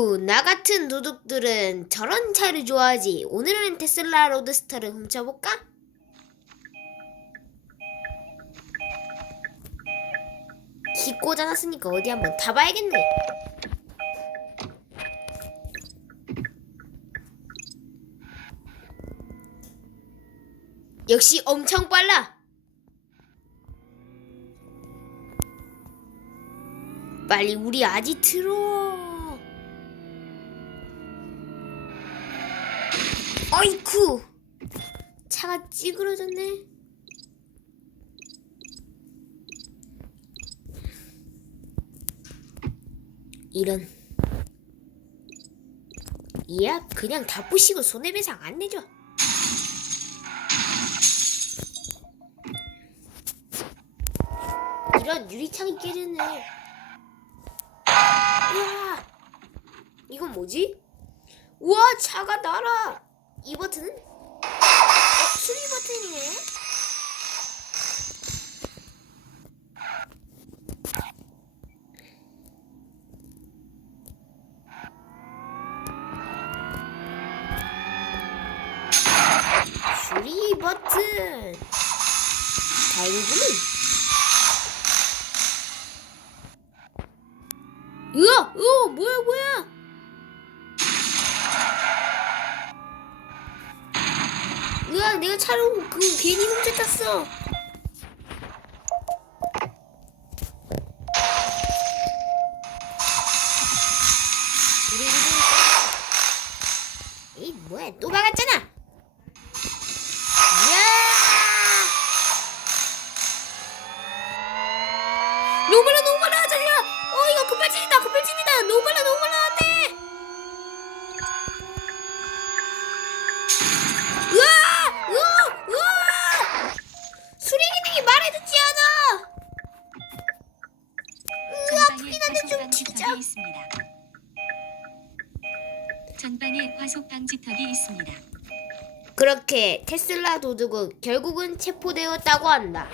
우, 나 같은 도둑들은 저런 차를 좋아하지. 오늘은 테슬라 로드스터를 훔쳐볼까? 키 꽂아놨으니까 어디 한번 타봐야겠네. 역시 엄청 빨라. 빨리 우리 아지 틀어. 어이쿠. 차가 찌그러졌네. 이런. 이야, 그냥 다 부시고 손해배상 안 내죠. 이런 유리창이 깨졌네. 이야, 이건 뭐지? 우와, 차가 날아. 이 버튼은? 어, 수리 버튼이네. 수리 버튼. 다행이구만. 으아! 으아! 뭐야 뭐야! 으아! 내가 차로 그 괜히 훔쳐탔어. 이 뭐야 또 막았잖아. 이야! 노발라 노발라 달려! 어 이거 급발진이다 급발진이다 노발라 노발라 안돼! 방지턱이 있습니다. 전방에 과속 방지턱이 있습니다. 그렇게 테슬라 도둑은 결국은 체포되었다고 한다